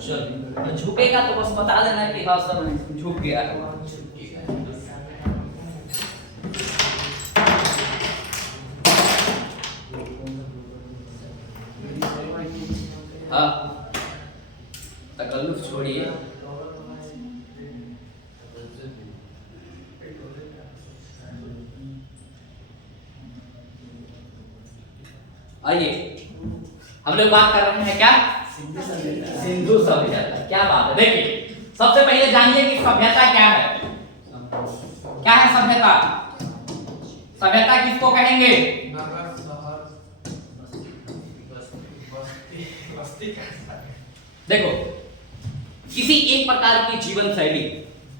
चलो झुकेगा तो बस बता देना कि हाँ सर झुक गया है। हाँ तकल्लुफ छोड़िए, आइए हम लोग बात कर रहे हैं क्या, सिंधु सभ्यता। क्या बात है, देखिए सबसे पहले जानिए कि सभ्यता क्या है। क्या है सभ्यता? सभ्यता किसको कहेंगे? देखो किसी एक प्रकार की जीवन शैली,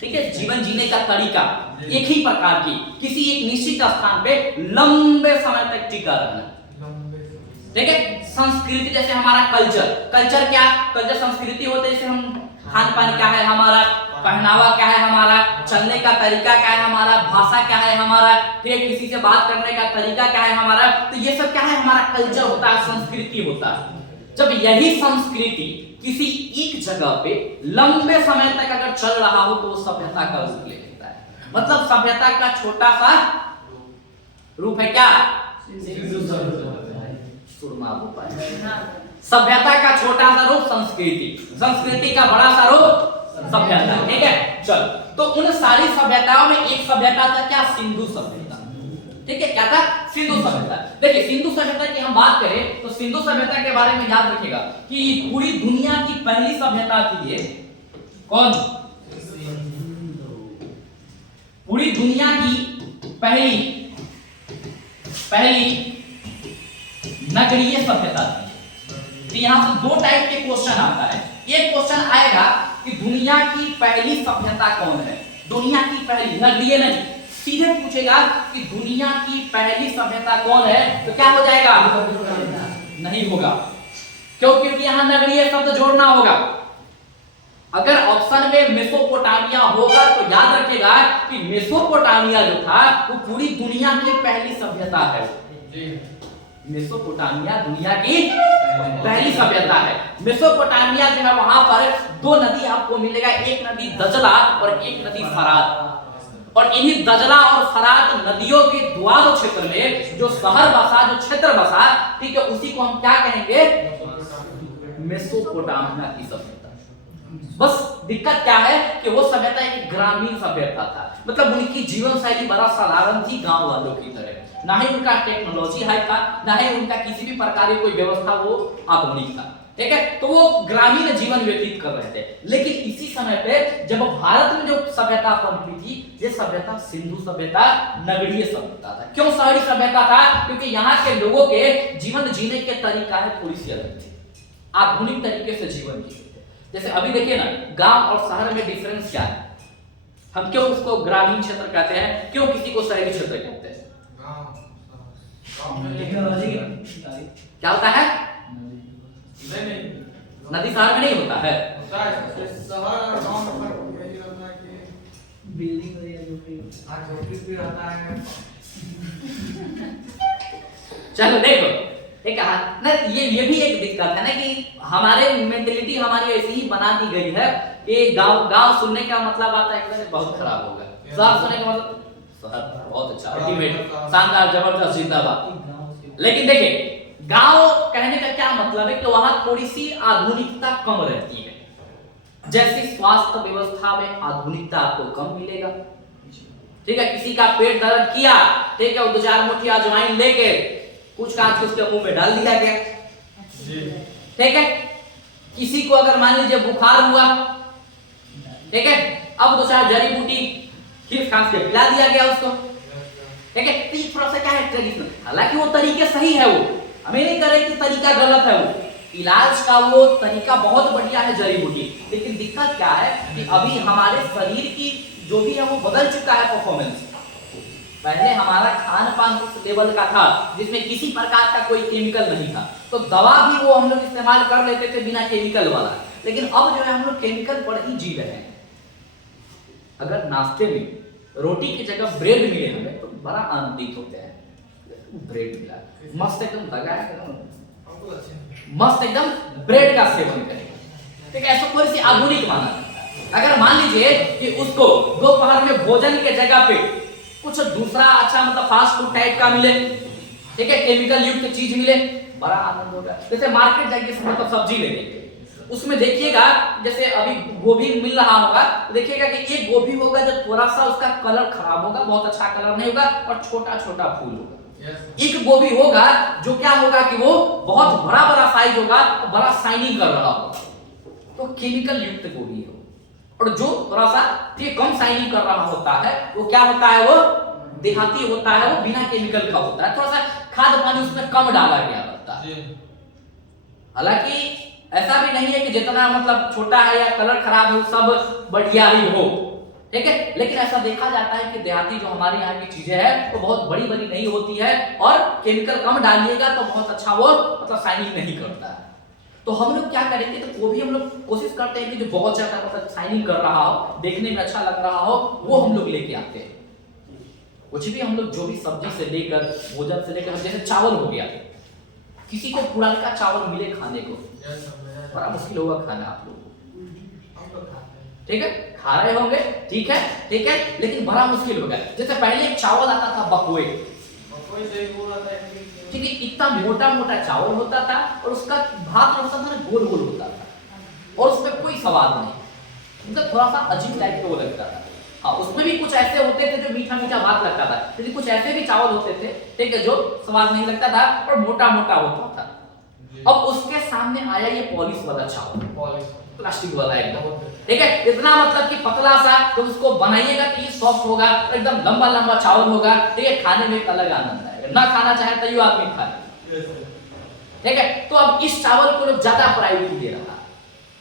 ठीक है, जीवन जीने का तरीका एक ही प्रकार की किसी एक निश्चित स्थान पे लंबे समय तक टिका रहना, ठीक है। संस्कृति जैसे हमारा कल्चर क्या, कल्चर संस्कृति होते हैं, जैसे हम खान पान क्या है हमारा, पहनावा क्या है हमारा, चलने का तरीका क्या है हमारा, भाषा क्या है हमारा, ठीक है, किसी से बात करने का तरीका क्या है हमारा, तो ये सब क्या है हमारा कल्चर होता है, संस्कृति होता है। जब यही संस्कृति किसी एक जगह पे लंबे समय तक अगर चल रहा हो तो वो सभ्यता का रूप ले लेता है। मतलब सभ्यता का छोटा सा रूप है क्या, सभ्यता का छोटा सा रूप संस्कृति, संस्कृति का बड़ा सा रूप सभ्यता, ठीक है। चल तो उन सारी सभ्यताओं में एक सभ्यता था क्या, सिंधु सभ्यता, ठीक है। क्या था, सिंधु सभ्यता। देखिए सिंधु सभ्यता की हम बात करें तो सिंधु सभ्यता के बारे में याद रखिएगा कि पूरी दुनिया की पहली सभ्यता थी ये, कौन, पूरी दुनिया की पहली नगरीय सभ्यता थी। तो यहां से दो टाइप के क्वेश्चन आता है। एक क्वेश्चन आएगा कि दुनिया की पहली सभ्यता कौन है, दुनिया की पहली, नगरीय नहीं, सीधे पूछेगा कि दुनिया की पहली सभ्यता कौन है, तो क्या हो जाएगा, नहीं होगा, क्योंकि यहां नगरीय शब्द जोड़ना होगा। अगर ऑप्शन में मेसोपोटामिया होगा तो याद रखेगा कि मेसोपोटामिया जो था वो पूरी दुनिया की पहली सभ्यता है। मेसोपोटामिया दुनिया की पहली सभ्यता है। मेसोपोटामिया जो है वहां पर दो नदी आपको मिलेगा, एक नदी दजला और एक नदी फरात। और इन्हीं दजला और फरात नदियों के द्वार क्षेत्र में जो शहर बसा, जो क्षेत्र बसा, ठीक है, उसी को हम क्या कहेंगे, मेसोपोटामिया की सभ्यता। बस दिक्कत क्या है कि वो सभ्यता एक ग्रामीण सभ्यता था, मतलब उनकी जीवन शैली बड़ा साधारण थी, गांव वालों की तरह। ना ही उनका टेक्नोलॉजी हाई था, ना ही उनका किसी भी प्रकार की कोई व्यवस्था वो आधुनिक था, ठीक है। तो वो ग्रामीण जीवन व्यतीत कर रहे थे। लेकिन इसी समय पे जब भारत में जो सभ्यता पनपी थी, ये सभ्यता सिंधु सभ्यता नगरीय सभ्यता था। क्यों शहरी सभ्यता था, क्योंकि यहाँ के लोगों के जीवन जीने के तरीका है थोड़ी सी अलग थी, आधुनिक तरीके से जीवन जीते थे। जैसे अभी देखिए ना, गांव और शहर में डिफरेंस क्या है, हम क्यों उसको ग्रामीण क्षेत्र कहते हैं, क्यों किसी को शहरी क्षेत्र कहते हैं, क्या होता है, नदी शहर में नहीं होता है, चलो देखो एक ना, ये भी एक दिक्कत है ना कि हमारे मेंटेलिटी हमारी ऐसी ही बना दी गई है कि गांव सुनने का मतलब आता है कि बहुत खराब होगा, शहर सुनने का मतलब शहर बहुत अच्छा, अल्टीमेट, शानदार, जबरदस्त, जिंदाबाद। लेकिन देखिए गांव कहने का क्या मतलब है कि वहां थोड़ी सी आधुनिकता कम रहती है। जैसे स्वास्थ्य व्यवस्था में आधुनिकता आपको कम मिलेगा, ठीक है। किसी का पेट दर्द किया, ठीक है, वो 2-4 मुट्ठी अजवाइन लेके कुछ कांच उसके मुंह में डाल दिया गया, ठीक है। किसी को अगर मान लीजिए बुखार हुआ, ठीक है, अब 2-4 जड़ी बूटी खींच खांच के पिला दिया गया उसको, ठीक है। तो थोड़ा सा क्या है ट्रेडिशनल, हालांकि वो तरीके सही है, वो हमें नहीं कह रहे कि तरीका गलत है, वो इलाज का वो तरीका बहुत बढ़िया है जड़ी बूटी। लेकिन दिक्कत क्या है कि अभी हमारे शरीर की जो भी है वो बदल चुका है परफॉर्मेंस। पहले हमारा खान पान उस लेवल का था जिसमें किसी प्रकार का कोई केमिकल नहीं था, तो दवा भी वो हम लोग इस्तेमाल कर लेते थे बिना केमिकल वाला। लेकिन अब जो है हम लोग केमिकल पर ही जी रहे हैं। अगर नाश्ते में रोटी की जगह ब्रेड मिले हमें तो बड़ा आनंदित होते हैं, ब्रेड मिला, मस्त एकदम दगा है, मस्त एकदम ब्रेड का सेवन करेंगे, ठीक है, ऐसा थोड़ी सी आधुनिक माना जाता है। अगर मान लीजिए कि उसको दोपहर में भोजन के जगह पे कुछ दूसरा अच्छा मतलब फास्ट फूड टाइप का मिले, ठीक है, केमिकल युक्त चीज मिले, बड़ा आनंद होगा। जैसे मार्केट जाइए मतलब सब्जी लेने, उसमें देखिएगा जैसे अभी गोभी मिल रहा होगा, देखिएगा कि एक गोभी होगा जो थोड़ा सा उसका कलर खराब होगा, बहुत अच्छा कलर नहीं होगा और छोटा छोटा फूल होगा। एक गोभी होगा जो क्या होगा कि वो बहुत बड़ा बड़ा साइज होगा, बड़ा शाइनिंग कर रहा होगा, तो केमिकल युक्त गोभी है। और जो थोड़ा सा ठीक कम शाइनिंग कर रहा होता है वो क्या होता है, वो देहाती होता है, वो बिना केमिकल का होता है, थोड़ा सा खाद पानी उसमें कम डाला गया होता है। हालांकि ऐसा भी नहीं है कि जितना मतलब छोटा है या कलर खराब है वो सब बढ़िया ही हो, ठीक है, लेकिन ऐसा देखा जाता है कि देहाती जो हमारे यहाँ की चीजें हैं वो बहुत बड़ी बड़ी नहीं होती है और केमिकल कम डालिएगा तो बहुत अच्छा वो मतलब शाइनिंग नहीं करता है। तो हम लोग क्या करेंगे, तो वो भी हम लोग कोशिश करते हैं कि जो बहुत ज्यादा मतलब शाइनिंग कर रहा हो, देखने में अच्छा लग रहा हो, वो हम लोग लेके आते हैं। कुछ भी हम लोग जो भी सब्जी से लेकर भोजन से लेकर, जैसे चावल हो गया, किसी को पुराना चावल मिले खाने को बड़ा मुश्किल होगा खाना आप लोग, ठीक है, खा रहे होंगे, ठीक है, ठीक है, लेकिन बड़ा मुश्किल होगा। जैसे पहले एक चावल आता था बकोए, ठीक है, इतना मोटा मोटा चावल होता था और उसका भात होता था गोल गोल होता था और उसमें कोई स्वाद नहीं, मतलब थोड़ा सा अजीब टाइप का वो लगता था। हाँ, उसमें भी कुछ ऐसे होते थे जो मीठा मीठा भात लगता था, लेकिन कुछ ऐसे भी चावल होते थे, ठीक है, जो स्वाद नहीं लगता था और मोटा मोटा होता था। अब उसके सामने आया ये पॉलिश वाला चावल, प्लास्टिक वाला एकदम, ठीक है, इतना मतलब कि पतला सा, तो उसको बनाइएगा तो ये सॉफ्ट होगा, एकदम लंबा लंबा चावल होगा, ठीक है, खाने में एक अलग आनंद आएगा, ना खाना चाहे तो यो आदमी खा, ठीक है। तो अब इस चावल को लोग ज्यादा प्रायोरिटी दे रहा है,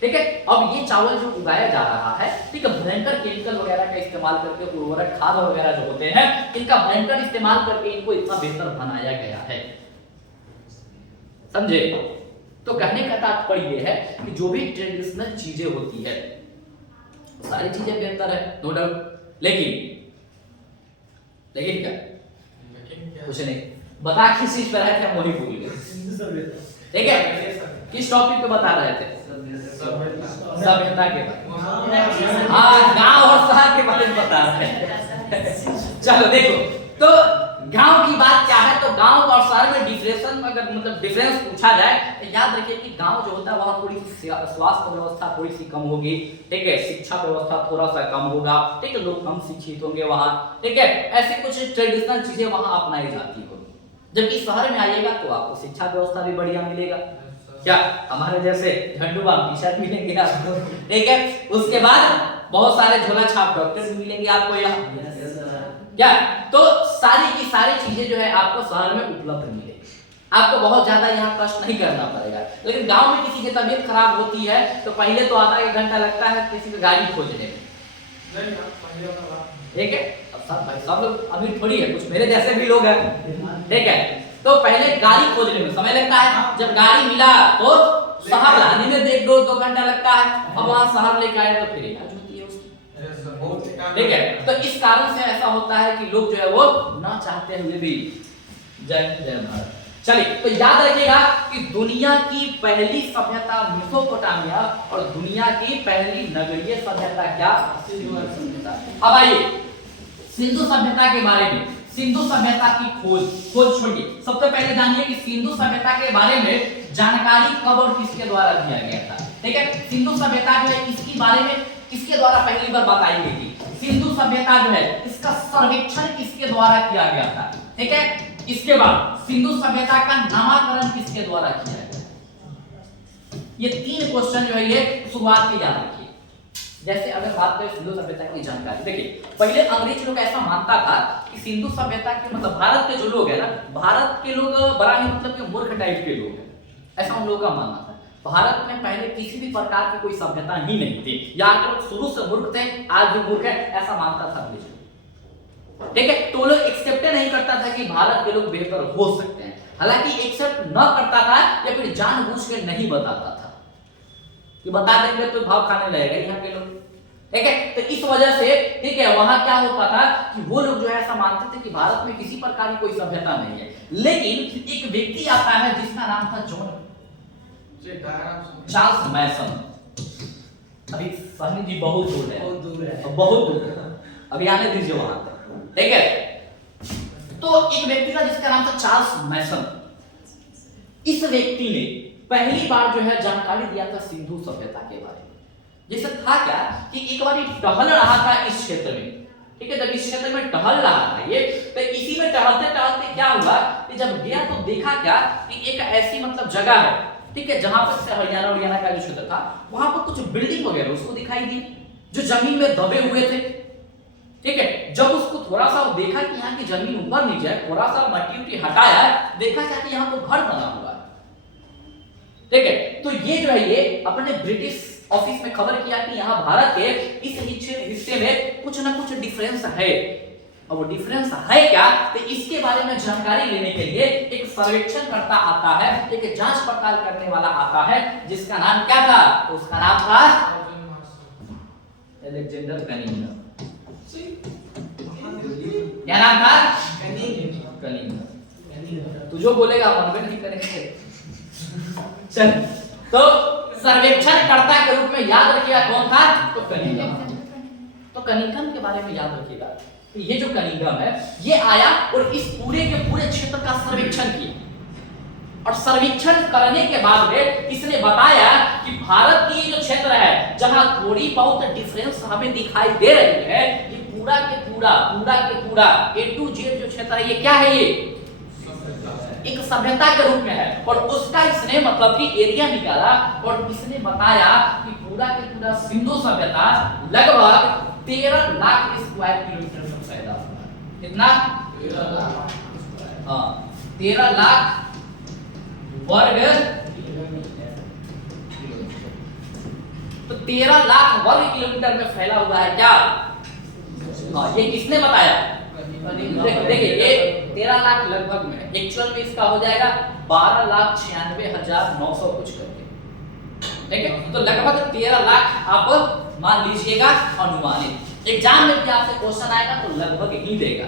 ठीक है। अब ये चावल जो उगाया जा रहा है, ठीक है, भयंकर केमिकल वगैरह का इस्तेमाल करके, उर्वरक खाद वगैरह जो होते हैं इनका भयंकर इस्तेमाल करके इनको इतना बेहतर बनाया गया है, समझे। तो कहने का तात्पर्य ये है कि जो भी ट्रेडिशनल चीजें होती है सारी चीजें बेहतर है, नो डाउट, लेकिन क्या कुछ नहीं बता, किस चीज पर रहे थे हम वही भूल गए, ठीक है, किस टॉपिक पे बता रहे थे, सभ्यता के बारे में, हाँ, गांव और शहर के बारे में बता रहे हैं। चलो देखो, तो गांव की बात क्या है, तो गांव और शहर में डिफरेंस, अगर मतलब डिफरेंस पूछा जाए तो याद रखिए कि गांव जो होता है वहां थोड़ी सी स्वास्थ्य व्यवस्था थोड़ी सी कम होगी, ठीक है, शिक्षा व्यवस्था थोड़ा सा कम होगा, ठीक है, लोग कम शिक्षित होंगे वहां, ठीक है, ऐसी कुछ ट्रेडिशनल चीजें वहां अपनाई जाती होगी। जबकि शहर में आइएगा तो आपको शिक्षा व्यवस्था भी बढ़िया मिलेगा, क्या हमारे जैसे झंडू बाम टी शर्ट मिलेंगे आपको, ठीक है, उसके बाद बहुत सारे झोला छाप डॉक्टर मिलेंगे आपको यहाँ, क्या, तो सारी की सारी चीजें जो है आपको शहर में उपलब्ध मिलेगी, आपको बहुत ज्यादा यहाँ कष्ट नहीं करना पड़ेगा। लेकिन गांव में किसी की तबीयत खराब होती है तो पहले तो आधा एक घंटा लगता है किसी की गाड़ी खोजने में, ठीक है, अब सब लोग अमीर थोड़ी है, कुछ मेरे जैसे भी लोग हैं, ठीक है, तो पहले गाड़ी खोजने में समय लगता है, जब गाड़ी मिला तो शहर लाने में देख दो घंटा लगता है, अब वहां शहर लेके आए तो फिर इलाज होती है उसकी, ठीक है। तो इस कारण से ऐसा होता है कि लोग जो है वो ना चाहते हुए भी, जय भारत। चलिए, तो याद रखिएगा कि दुनिया की पहली सभ्यता मेसोपोटामिया और दुनिया की पहली नगरीय सभ्यता क्या, सिंधु सभ्यता। अब आइए सिंधु सभ्यता के बारे में, सिंधु सभ्यता की खोज छोड़िए, सबसे पहले जानिए कि सिंधु सभ्यता के बारे में जानकारी कब और किसके द्वारा दिया गया था, ठीक है। सिंधु सभ्यता जो है इसके बारे में किसके द्वारा पहली बार बताई गई थी, सिंधु सभ्यता जो है इसका सर्वेक्षण किसके द्वारा किया गया था, ठीक है। इसके बाद सिंधु सभ्यता का नामकरण किसके द्वारा किया गया, ये तीन क्वेश्चन जो है ये शुरुआत में याद रखिए। जैसे अगर बात करें सिंधु सभ्यता की जानकारी, देखिए पहले अंग्रेज लोग ऐसा मानता था कि सिंधु सभ्यता के मतलब भारत के जो लोग है ना, भारत के लोग बड़ा ही मतलब कि मूर्ख टाइप के लोग हैं, ऐसा हम लोगों का मानना था। भारत में पहले किसी भी प्रकार की कोई सभ्यता ही नहीं थी, यहाँ के लोग शुरू से मूर्ख थे, आज भी मूर्ख है, ऐसा मानता था अंग्रेज, ठीक है। तो लोग एक्सेप्ट नहीं करता था कि भारत के लोग बेहतर हो सकते हैं, हालांकि एक्सेप्ट न करता था या फिर जानबूझ के नहीं बताता था कि बता देंगे तो भाव खाने लगेगा यहाँ के लोग, ठीक है। तो इस वजह से, ठीक है, वहां क्या होता था कि वो लोग जो है ऐसा मानते थे कि भारत में किसी प्रकार की कोई सभ्यता नहीं है। लेकिन एक व्यक्ति आता है जिसका नाम था चार्ल्स मैसन, अभी सहनी जी बहुत दूर है, बहुत दूर है, बहुत दूर है। अभी आने दीजिए वहां तक, ठीक है। तो एक व्यक्ति था जिसका नाम था चार्ल्स मैसन। इस व्यक्ति ने पहली बार जो है जानकारी दिया था सिंधु सभ्यता के बारे में। जैसे था क्या कि एक बार टहल रहा था इस क्षेत्र में, ठीक है। जब इस क्षेत्र में टहल रहा था ये, तो इसी में टहलते टहलते क्या हुआ कि जब गया तो देखा क्या कि एक ऐसी मतलब जगह है, ठीक है, जहां पर हरियाणा का जो क्षेत्र था वहां पर कुछ बिल्डिंग वगैरह उसको दिखाई दी जो जमीन में दबे हुए थे, ठीक है। जब उसको थोड़ा सा देखा कि यहाँ की जमीन ऊपर नीचे है, थोड़ा सा मट्टी उट्टी हटाया, देखा क्या कि यहाँ तो घर बना हुआ है, ठीक है। तो ये जो है ये अपने ब्रिटिश ऑफिस में खबर किया कि यहाँ भारत के इस हिस्से में कुछ ना कुछ डिफरेंस है। और वो डिफरेंस है क्या, तो इसके बारे में जानकारी लेने के लिए एक सर्वेक्षण करता आता है, एक जांच पड़ताल करने वाला आता है, जिसका नाम क्या था, तो उसका नाम था अलेक्जेंडर कनिंघम। क्या नाम था, कनिंघम। तू जो बोलेगा हम नहीं करेंगे। चल, तो सर्वेक्षणकर्ता के रूप में याद रखिएगा कौन था, तो कनिंघम। तो कनिंघम के बारे में याद रखिएगा, तो ये जो कनिंघम है ये आया और इस पूरे के पूरे क्षेत्र का सर्वेक्षण किया, और सर्वेक्षण करने के बाद में इसने बताया कि भारत की जो क्षेत्र है जहां थोड़ी बहुत डिफरेंस हमें दिखाई दे रही है, ये पूरा के पूरा A to Z जो क्षेत्र है ये क्या है, ये एक सभ्यता के रूप में है। और उसका इसने मतलब कि एरिया निकाला और इसने बताया कि पूरा के पूरा सिंधु सभ्यता लगभग 13 लाख स्क्वायर किलोमीटर में फैला हुआ है। कितना, 13 लाख, हाँ 13 लाख वर्ग किलोमीटर। तो 13 लाख वर्ग किलोमीटर में फैला हुआ है क्या, हाँ ये किसने बताया, देखिए ये 13 लाख लगभग में, एक्चुअल में इसका हो जाएगा 12,96,900 कुछ करके, ठीक है। तो लगभग 13 लाख आप मान लीजिएगा अनुमानित। एग्जाम में भी आपसे क्वेश्चन आएगा तो लगभग ही देगा।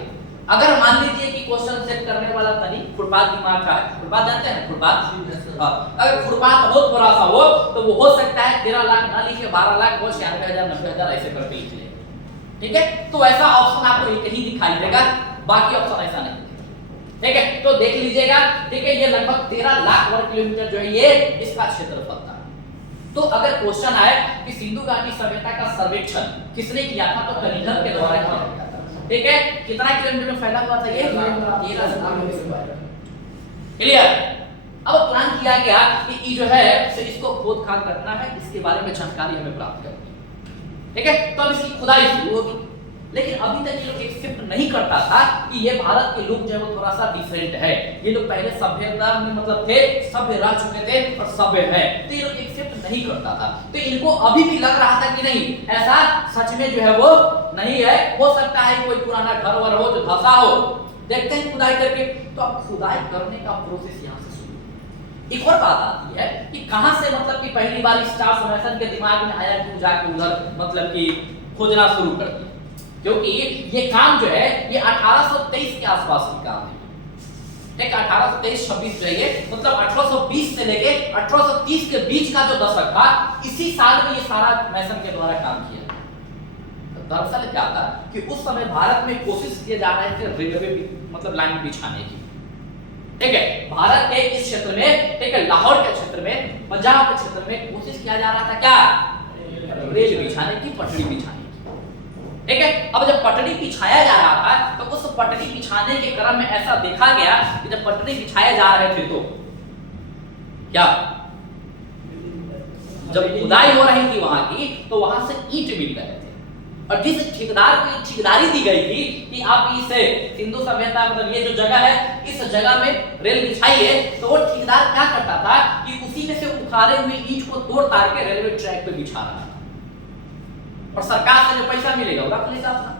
अगर मान लीजिए कि क्वेश्चन सेट करने वाला तनी खुरपात दिमाग का है, खुरपात जानते हैं खुरपात, अगर खुरपात हो थोड़ा सा हो तो वो हो सकता है 13 लाख ना लिखे 12 लाख हो, 96,000 90,000 ऐसे करके लिख ले, ठीक है। तो ऐसा ऑप्शन आपको एक ही दिखाई देगा, बाकी ऑप्शन ऐसा नहीं, ठीक है। तो देख लीजिएगा, ठीक है, ये लगभग 13 लाख वर्ग किलोमीटर जो है ये इसका क्षेत्रफल था। तो अगर क्वेश्चन आए कि सिंधु घाटी सभ्यता का सर्वेक्षण किसने किया था, तो कनिंघम के द्वारा किया गया था, ठीक है। कितना किलोमीटर में फैला हुआ था ये, 13 लाख, क्लियर। अब प्लान किया गया कि ये जो है तो इसको खोद खान करना है, इसके बारे में जानकारी हमें प्राप्त करनी है, ठीक है। तो अब इसकी खुदाई शुरू होगी, लेकिन अभी तक ये लोग एक्सेप्ट नहीं करता था कि ये भारत के लोग जो है वो थोड़ा सा डिफरेंट है। ये लोग पहले सभ्यता में मतलब थे, सभ्य रह चुके थे और सभ्य है, तो ये लोग एक्सेप्ट नहीं करता था। तो इनको अभी भी लग रहा था कि नहीं ऐसा सच में जो है वो नहीं है, हो सकता है कोई पुराना घर वर हो जो धसा हो, देखते हैं खुदाई करके। तो अब खुदाई करने का प्रोसेस यहाँ से शुरू। एक और बात आती है कि कहां से मतलब कि पहली बार चार्ल्स मैसन के दिमाग में आया कि जाके उधर मतलब कि खोजना शुरू कर दिया, क्योंकि ये काम जो है ये 1823 के आसपास की काम है, ठीक है। 1823-26 जो है ये मतलब 1820 से लेके 1830 के बीच का जो दशक था, इसी साल में ये सारा मैसन के द्वारा काम किया। तो दरअसल क्या था कि उस समय भारत में कोशिश किए जा रहे थे रेलवे मतलब लाइन बिछाने की, ठीक है। भारत के इस क्षेत्र में, ठीक है, लाहौर के क्षेत्र में, पंजाब के क्षेत्र में कोशिश किया जा रहा था क्या, रेल बिछाने की, पटरी बिछाने की, ठीक है। अब जब पटरी बिछाया जा रहा था तो उस पटरी बिछाने के क्रम में ऐसा देखा गया कि जब पटरी बिछाए जा रहे थे तो क्या, जब खुदाई हो रही थी वहां की तो वहां से ईंट मिल रहे थे, और जिस ठेकेदार को ठेकेदारी दी गई थी कि आप इस सिंधु सभ्यता मतलब ये जो जगह है इस जगह में रेल बिछाइए, तो वो ठेकेदार क्या करता था कि उसी में से उखाड़े हुए ईंट को तोड़ ताड़ के रेलवे ट्रैक पे बिछा रहा था, और सरकार से जो पैसा मिलेगा वो रख लेगा अपना,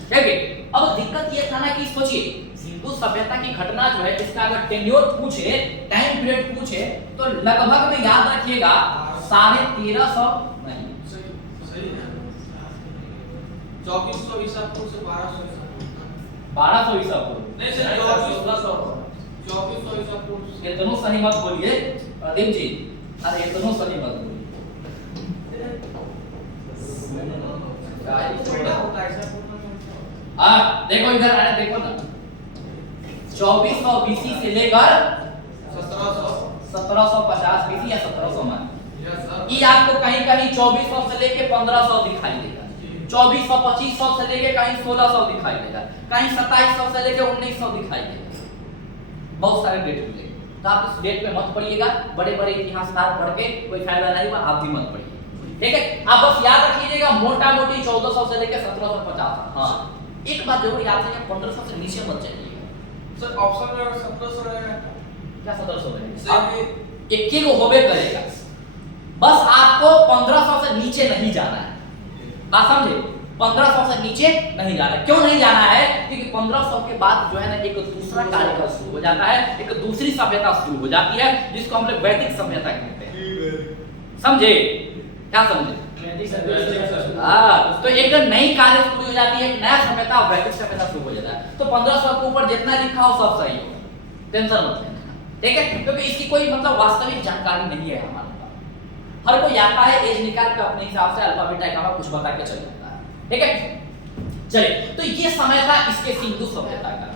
ठीक है। अब दिक्कत ये था ना कि सोचिए सिंधु सभ्यता की घटना जो है इसका अगर टेन्योर पूछे, टाइम पीरियड पूछे, तो लगभग में याद रखिएगा 1350 नहीं 2400 ईसा पूर्व से 1200 ईसा पूर्व नहीं सर 2400 ईसा पूर्व ये दोनों सही मत बोलिए प्रदीप जी, अरे ये दोनों सही मत बोलिए। छोटा होता है ऐसा बोलना नहीं। देखो इधर आने देखो ना, 2400 बीसी से लेकर 1750 बीसी या 1700 मान, यस सर। ये आपको कहीं कहीं 2400 से लेके 1500 दिखाई देगा, 2400 2500 से लेके कहीं 1600 दिखाई देगा, कहीं 2700 से लेके 1900 दिखाई देगा, बहुत सारे डेट मिलेंगे। तो आप इस डेट पे मत पढ़िएगा, बड़े बड़े इतिहासकार पढ़ के कोई फायदा नहीं हुआ, आप भी मत पढ़िए, ठीक है। आप बस याद रखिएगा मोटा मोटी 1400 से लेके 1750। हाँ एक बात जरूर याद रखिए, 1500 से नीचे मत जाइएगा। सर ऑप्शन में अगर 1700 रहेगा क्या 1700 सर रहेगा? एक ही को होबे करेगा, बस आपको 1500 से नीचे नहीं जाना है, बात समझे? 1500 से नीचे नहीं जाना है। क्यों नहीं जाना है? क्योंकि 1500 के बाद जो है ना एक दूसरा कार्यकाल शुरू हो जाता है, एक दूसरी सभ्यता शुरू हो जाती है जिसको हम लोग वैदिक सभ्यता कहते हैं, समझे? क्या समझे? तो एक नई कार्य शुरू हो जाती है, एक नया सभ्यता वैदिक सभ्यता शुरू हो जाता है। तो 1500 के ऊपर जितना लिखा हो सब सही होगा, टेंशन मत लेना, ठीक है। क्योंकि इसकी कोई मतलब वास्तविक जानकारी नहीं है हमारे पास। हर कोई आता है एज निकाल के अपने हिसाब से अल्फा बीटा गामा कुछ बता के चल जाता है, ठीक है। चलिए तो ये समय था इसके सिंधु सभ्यता का,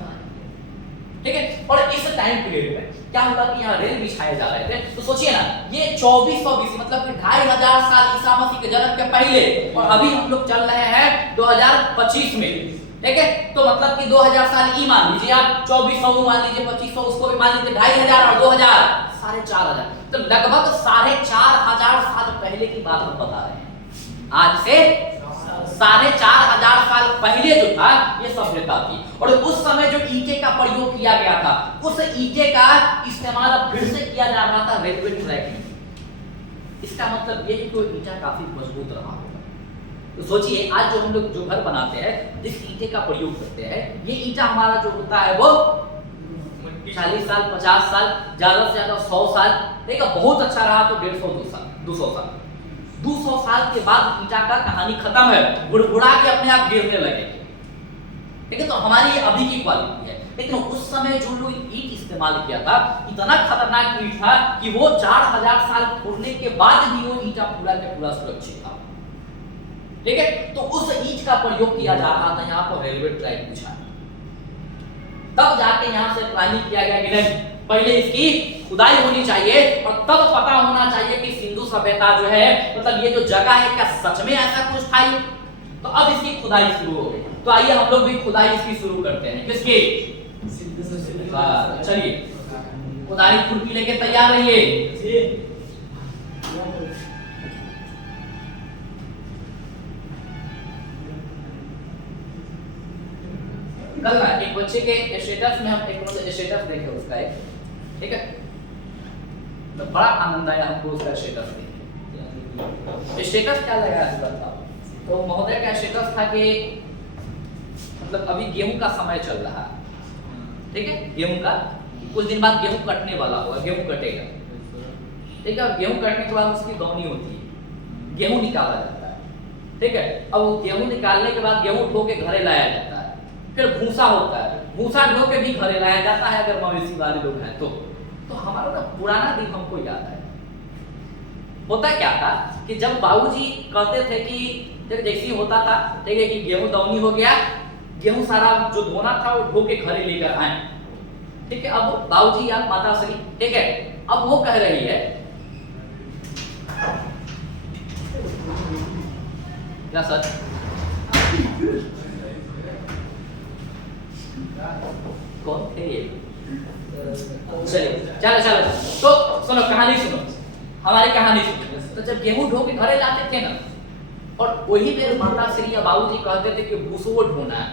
ठीक है। और इस टाइम पीरियड में क्या हुआ कि यहाँ रेल बिछाए जा रहे थे। तो सोचिए ना, ये 2400 बीसी मतलब कि 2500 साल ईसा मसीह के जन्म के पहले, और अभी हम लोग चल रहे हैं 2025 में, ठीक है। तो मतलब कि 2000 साल ई मान लीजिए आप, 2400 मान लीजिए, 2500 उसको भी मान लीजिए, 2500 और 2000 4500, तो लगभग 4500 साल पहले की बात हम बता रहे हैं। आज से 4500 साल पहले जो था ये सभ्यता थी, और उस समय जो ईंटे का प्रयोग किया गया था, उस ईंटे का इस्तेमाल अब फिर से किया जा रहा था रेलवे ट्रैक में। इसका मतलब ये है कि वो ईंटा काफी मजबूत रहा होगा। तो सोचिए आज जो हम लोग जो घर बनाते हैं, जिस ईंटे का प्रयोग करते हैं, ये ईंटा हमारा जो होता है वो 40 साल 50 साल, ज्यादा से ज्यादा 100 साल, ठीक है। बहुत अच्छा रहा तो 150 साल 200 साल, 200 साल के बाद ईंटा का कहानी खत्म है, गुड़गुड़ा के अपने आप गिरने लगे, ठीक है। तो हमारी ये अभी की क्वालिटी है, लेकिन उस समय जो लोग ईंट इस्तेमाल किया था, इतना खतरनाक ईंट था कि वो 4000 साल पुरने के बाद भी वो ईंटा पूरा के पूरा सुरक्षित था, ठीक है। तो उस ईंट का प्रयोग किया जा रहा था यहाँ पर रेलवे ट्रैक बिछाने। तब जाके यहाँ से प्लानिंग किया गया कि नहीं, पहले इसकी खुदाई होनी चाहिए और तब पता होना चाहिए कि सिंधु सभ्यता जो है, मतलब ये जो जगह है क्या सच में ऐसा कुछ था। तो अब इसकी खुदाई शुरू हो गई। तो आइए हम लोग भी खुदाई इसकी शुरू करते हैं। किसकी? चलिए खुदाई खुरपी लेके तैयार रहिए। कल ना एक बच्चे के स्टेटस में हम एक स्टेटस देखे उसका एक, ठीक है, तो बड़ा आनंद आया हमको उसका स्टेटस देख। स्टेटस क्या लगाया हुआ था? तो महोदय का स्टेटस था कि मतलब अभी गेहूं का समय चल रहा है, ठीक है, गेहूं का कुछ दिन बाद गेहूं कटने वाला होगा, गेहूं कटेगा, ठीक है। और गेहूं कटने के बाद उसकी दौनी होती है, गेहूं निकाला जाता है, ठीक है। अब गेहूं निकालने के बाद गेहूं ढो के घरे लाया जाता है, फिर भूसा होता है, भूसा ढो के भी घरे लाया जाता है अगर मवेशी वाले लोग हैं तो हमारा ना पुराना दिन हमको याद है। होता क्या था कि जब बाबूजी कहते थे कि जैसे होता था, ठीक है, कि गेहूं दौनी हो गया, गेहूं सारा जो धोना था वो ढो के घरे लेकर आए, ठीक है। अब बाबूजी या माता श्री, ठीक है, अब वो कह रही है क्या सच? कौन थे ये? चलिए चलो तो सुनो, कहानी सुनो, हमारी कहानी सुनो। तो जब गेहूं ढो के घरे लाते थे ना, और वही मेरे माता श्री या बाबूजी कहते थे कि भूसो ढोना है,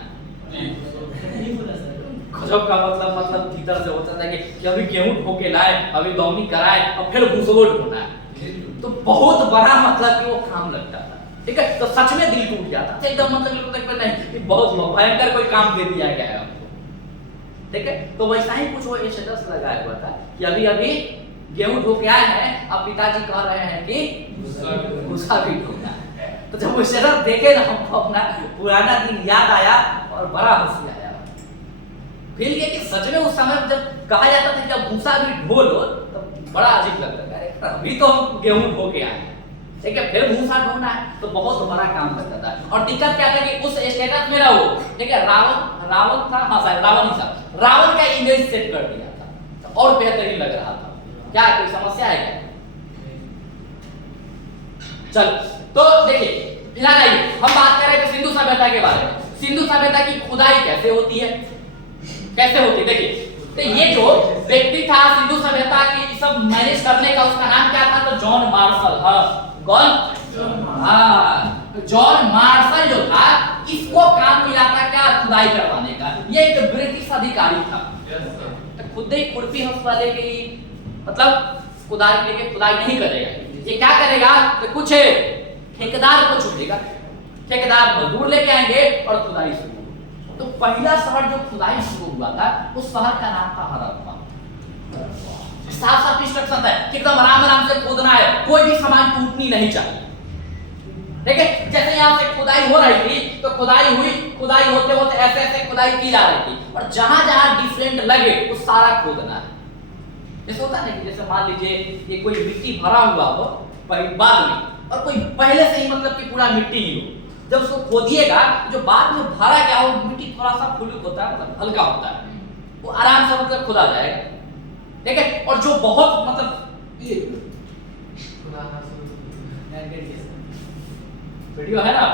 गजब का मतलब भीतर से होता था कि अभी गेहूं ढो के लाए, अभी दौनी कराए और फिर भूसो ढोना है। तो बहुत बड़ा मतलब कि वो काम लगता था, ठीक है। तो सच में दिल टूट जाता था एकदम, मतलब नहीं कि बहुत भयंकर कोई काम दे दिया गया है, ठीक है। तो वैसा ही कुछ वो स्टेटस लगाया हुआ था कि अभी अभी गेहूं ढो के आए हैं, अब पिताजी कह रहे हैं कि भूसा भी ढोना है। तो जब वो स्टेटस देखे ना, हमको अपना पुराना दिन याद आया और बड़ा हंसी आया। फिर ये कि सच में उस समय जब कहा जाता था कि अब भूसा भी ढो लो, तो बड़ा अजीब लगता था, अभी तो हम गेहूं ढो के आए, ठीक है, फिर भूसा ढूंढना है, तो बहुत बड़ा काम करता था। और दिक्कत क्या था कि उस स्टेटस में रहो, ठीक है, रावण था, हाँ शायद रावण ही था, रावण का इमेज सेट कर दिया था, तो और बेहतरीन लग रहा था। क्या कोई समस्या है क्या? चल तो देखिए, फिलहाल आइए हम बात कर रहे थे सिंधु सभ्यता के बारे में। सिंधु सभ्यता की खुदाई कैसे होती है, कैसे होती है? देखिए, तो ये जो व्यक्ति था सिंधु सभ्यता की सब मैनेज करने का, उसका नाम क्या था? तो जॉन मार्शल। हाँ, कौन? जॉन मार्शल जो था, इसको काम मिला था क्या? खुदाई करवाने का। ये एक ब्रिटिश अधिकारी था। तो खुद ही खुरपी हंसवाले के लिए मतलब खुदाई लेके खुदाई नहीं करेगा, ये क्या करेगा? तो कुछ ठेकेदार को छूटेगा, ठेकेदार मजदूर लेके आएंगे और खुदाई शुरू। तो पहला शहर जो खुदाई शुरू हुआ था, उस शहर का नाम था हड़प्पा। साफ साफ इंस्ट्रक्शन था कि एकदम आराम आराम से खोदना है, कोई भी सामान टूटनी नहीं चाहिए। ठीक है, जैसे यहाँ से खुदाई हो रही थी, तो खुदाई हुई, खुदाई होते होते ऐसे ऐसे खुदाई की जा रही थी, और जहां जहां डिफरेंट लगे उस सारा खोदना है। जैसे होता है कि जैसे मान लीजिए ये कोई मिट्टी भरा हुआ हो बाद में, और कोई पहले से ही मतलब कि पूरा मिट्टी ही हो, जब उसको खोदिएगा, जो बाद में भरा गया हो मिट्टी थोड़ा सा फुल्क होता है, मतलब हल्का होता है, वो आराम से मतलब खुदा जाएगा। ठीक है, और जो बहुत मतलब ये वीडियो है ना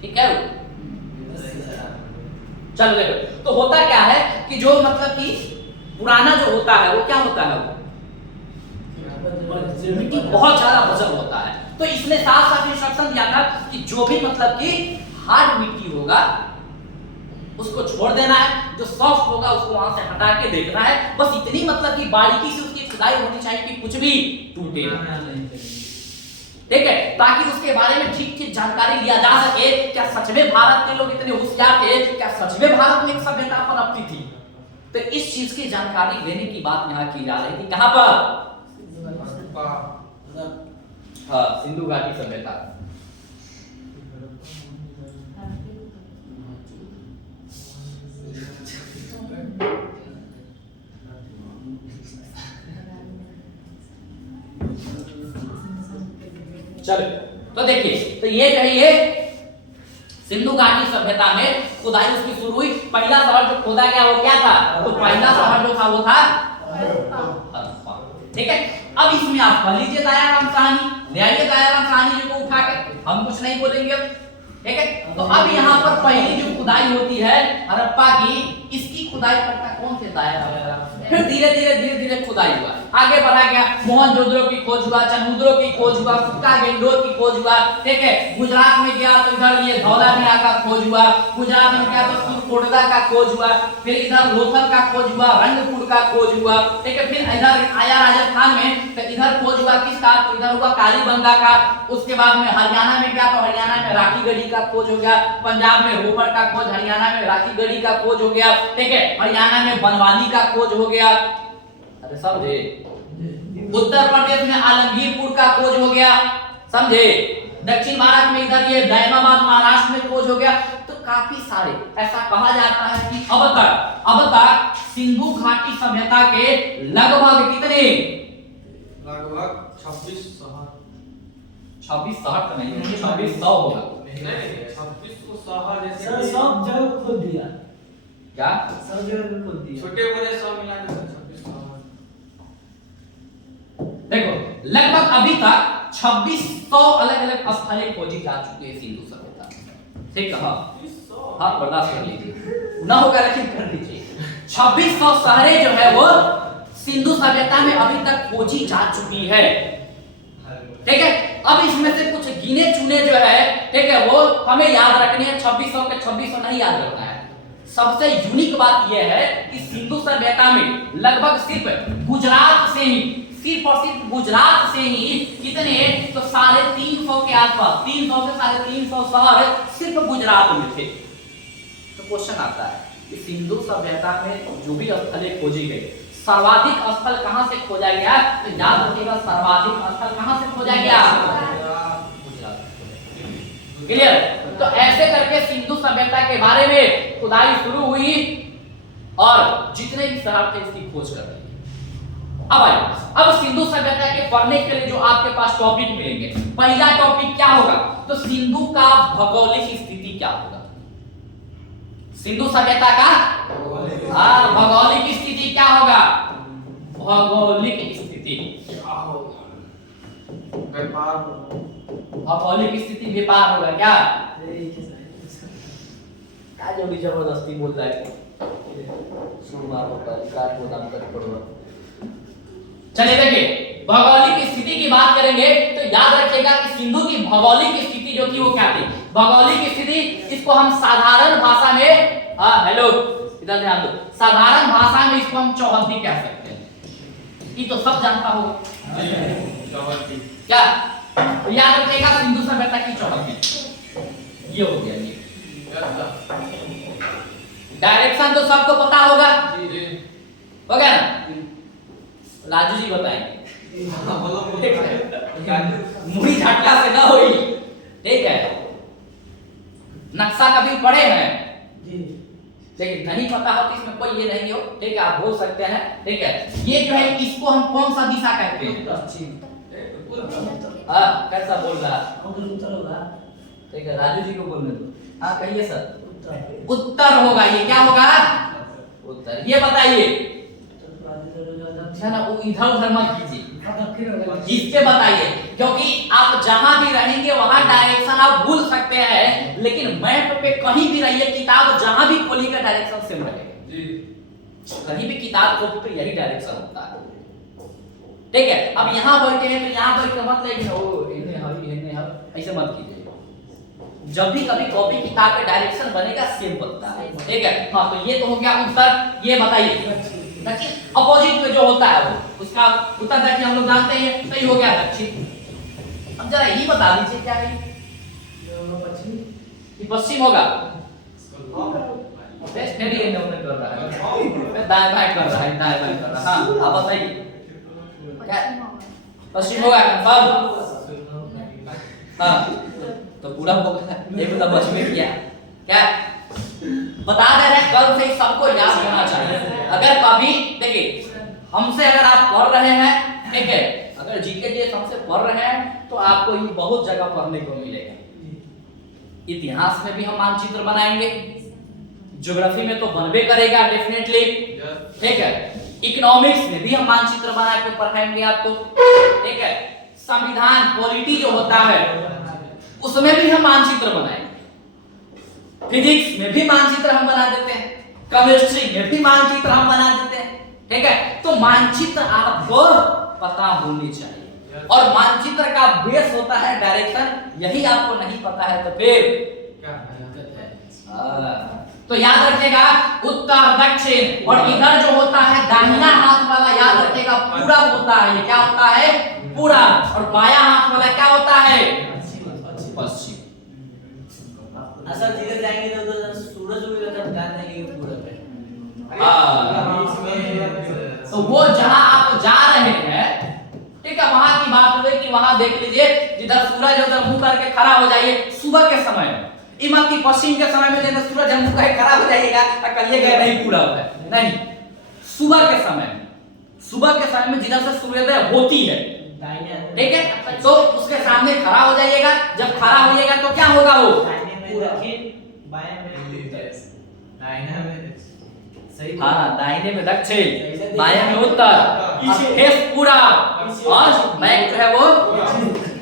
ठीक है। चलो देखो, तो होता क्या है कि जो मतलब कि पुराना जो होता है वो क्या होता है, वो मिट्टी बहुत ज्यादा वजन होता है। तो इसने साफ साफ इंस्ट्रक्शन दिया था कि जो भी मतलब कि हार्ड मिट्टी होगा उसको छोड़ देना है, जो सॉफ्ट होगा उसको वहां से हटा के देखना है। बस इतनी मतलब कि बारीकी से उसकी खुदाई होनी चाहिए कि कुछ भी टूटे ना, ठीक है, ताकि उसके बारे में ठीक ठीक जानकारी लिया जा सके। क्या सच में भारत के लोग इतने होशियार थे? क्या सच में भारत में एक सभ्यता पनपती थी? तो इस चीज की जानकारी देने की बात यहाँ की जा रही थी। कहां पर? हाँ, सिंधु घाटी सभ्यता। चलो तो देखिए, तो ये जो है ये सिंधु घाटी सभ्यता में खुदाई उसकी शुरू हुई। पहला शहर जो खोदा गया वो क्या था? तो पहला शहर जो था वो था हड़प्पा। ठीक है, अब इसमें आप पढ़ लीजिए दयाराम साहनी, ले आइए दयाराम साहनी जी को उठा के, हम कुछ नहीं बोलेंगे अब। ठीक है, तो अब यहाँ पर पहली जो खुदाई होती है हड़प्पा की, इसकी खुदाई करता कौन से? दयाराम। फिर धीरे धीरे खुदाई हुआ, आगे बढ़ा गया, मोहनजोदड़ो की खोज हुआ, चनमुद्रो की खोज हुआ, फुक्का गेंडोर की खोज हुआ। ठीक है, गुजरात में गया तो इधर ये धौलावीरा का खोज हुआ, गुजरात में गया तो सुरकोटदा का खोज हुआ, फिर इधर लोथल का खोज हुआ, रंगपुर का खोज हुआ। ठीक है, फिर इधर आया राजस्थान में तो इधर खोज हुआ किसका? तो इधर हुआ कालीबंगा का। उसके बाद में हरियाणा में गया तो हरियाणा में राखीगढ़ी का खोज हो गया, पंजाब में रोहड़ का खोज, हरियाणा में राखीगढ़ी का खोज हो गया। ठीक है, हरियाणा में बनवाली का खोज हो गया। अरे समझे? उत्तर प्रदेश में आलमगीरपुर का खोज हो गया, समझे? दक्षिण भारत में इधर ये दैमाबाद महाराष्ट्र में खोज हो गया। तो काफी सारे, ऐसा कहा जाता है कि अब तक सिंधु घाटी सभ्यता के लगभग कितने? लगभग 26 शहर। 26 शहर तो नहीं, 2600 होगा। 26 शहर जैसे सर सब जगह खोद दिया, क्या सब जगह खोद दिया, छोटे बड़े सब मिला के 26 शहर। देखो, लगभग अभी तक 2600 अलग अलग स्थलें खोजी जा चुकी है सिंधु सभ्यता। ठीक है, हाँ बर्दाश्त कर लीजिए, ना होगा लेकिन कर लीजिए। 2600 शहरें जो है वो सिंधु सभ्यता में अभी तक खोजी जा चुकी है। ठीक है, अब इसमें से कुछ गिने चुने जो है, ठीक है, वो हमें याद रखने हैं। 2600 के 2600 नहीं याद रखना है। सबसे यूनिक बात यह है कि सिंधु सभ्यता में लगभग सिर्फ गुजरात से ही, सिर्फ और सिर्फ गुजरात से ही कितने? तो 350 के आसपास, 300 से 350 शहर सिर्फ गुजरात में थे। तो क्वेश्चन आता है कि सिंधु सभ्यता में जो भी स्थलें खोजी गई, सर्वाधिक स्थल कहां से खोजा गया? तो याद रखिएगा, सर्वाधिक स्थल कहां से खोजा गया? गुजरात। क्लियर? तो ऐसे करके सिंधु सभ्यता के बारे में खुदाई शुरू हुई और जितने भी शहर थे इसकी खोज कर ली। अब आइए, अब सिंधु सभ्यता के पढ़ने के लिए जो आपके पास टॉपिक मिलेंगे, पहला टॉपिक क्या होगा? तो सिंधु का भौगोलिक स्थिति क्या होगा? सिंधु सभ्यता का भौगोलिक स्थिति क्या होगा? भौगोलिक स्थिति व्यापार भौगोलिक स्थिति व्यापार होगा क्या? क्या जो भी जबरदस्ती बोल रहा है चलिए देखिए, भौगोलिक स्थिति की बात करेंगे तो याद रखिएगा कि सिंधु की भौगोलिक स्थिति जो थी वो क्या थी? भौगोलिक स्थिति, इसको हम साधारण भाषा में, हेलो इधर ध्यान दो, साधारण भाषा में इसको हम चौहद्दी कह सकते हैं। ये तो सब जानता होगा क्या? तो याद रखिएगा सिंधु सभ्यता की चौहद्दी ये हो गया। ये डायरेक्शन तो सबको पता होगा, हो गया ना? राजू जी बताएंगे, मुड़ी झटका से ना हुई, ठीक है? नक्शा कभी पढ़े हैं? लेकिन नहीं पता हो तो इसमें कोई ये नहीं हो, ठीक है? आप बोल सकते हैं, ठीक है? ये जो है इसको हम कौन सा दिशा कहते हैं? कैसा बोल रहा? ठीक है, राजू जी को बोलने दो। हाँ कहिए सर। उत्तर होगा, ये क्या होगा? उत्तर। ये बताइए ना, वो इधर उधर मत कीजिए, इस पे बताइए, क्योंकि आप जहां भी रहेंगे वहां डायरेक्शन आप भूल सकते हैं, लेकिन मैप पे कहीं भी रहिए, किताब जहां भी खोलिएगा डायरेक्शन सेम रहेगा। कहीं भी किताब खोल पे यही डायरेक्शन होता है, ठीक है? अब यहाँ बैठे हैं तो यहाँ बैठ के मत लेकिन ऐसे मत कीजिए। जब भी कभी कॉपी किताब पे डायरेक्शन बनेगा सेम बनता है, ठीक है? हाँ तो ये तो हो गया उत्तर। ये बताइए दक्षिण, अपोजिट में जो होता है वो उसका उत्तर दक्षिण हम लोग जानते हैं, सही हो गया दक्षिण। अब जरा यही बता दीजिए क्या है ये पश्चिम होगा? बेस्ट है, ये नौने कर रहा है, दाएं बाएं कर रहा है, दाएं बाएं कर रहा है। हाँ आप बताइए क्या पश्चिम होगा? कंफर्म? हाँ तो पूरा होगा, एक तो बच में किया क्या बता दे रहे, कल से सबको याद होना चाहिए। अगर कभी देखिए हमसे अगर आप पढ़ रहे हैं, ठीक है, अगर जीके जी हमसे पढ़ रहे हैं तो आपको ये बहुत जगह पढ़ने को मिलेगा। इतिहास में भी हम मानचित्र बनाएंगे, ज्योग्राफी में तो बनबे करेगा डेफिनेटली, ठीक है? इकोनॉमिक्स में भी हम मानचित्र बना के पढ़ाएंगे आपको, ठीक है? संविधान पॉलिटी जो होता है उसमें भी हम मानचित्र बनाएंगे, फिजिक्स में भी मानचित्र हम बना देते हैं, केमिस्ट्री में भी मानचित्र हम बना देते हैं, ठीक है? तो मानचित्र आपको पता होनी चाहिए, और मानचित्र का बेस होता है डायरेक्शन। यही आपको नहीं पता है तो फिर क्या दिक्कत है? तो याद रखिएगा उत्तर दक्षिण, और इधर जो होता है दाहिना हाथ वाला याद रखिएगा पूरब होता है। ये क्या होता है? पूरब। और बायां हाथ वाला क्या होता है? पश्चिम। असल जिधर जाएंगे तो सूरज उगेगा तब ध्यान देंगे पूरब है। तो वो जहां आप जा रहे हैं, ठीक है, वहां की बात हुई कि वहां देख लीजिए जिधर सूरज उधर मुंह करके खड़ा हो जाइए सुबह के समय में, इमत की पश्चिम के समय में जिधर सूरज मुंह करके खड़ा हो जाइएगा तो कहिएगा नहीं पूरब है, नहीं, सुबह के समय में, सुबह के समय में जिधर से सूर्योदय होती है, ठीक है, तो उसके सामने खड़ा हो जाइएगा। जब खड़ा होइएगा तो क्या होगा? वो हाँ दाहिने में दक्षिण, बाएं में उत्तर, फेस पूरा, और बैक जो है वो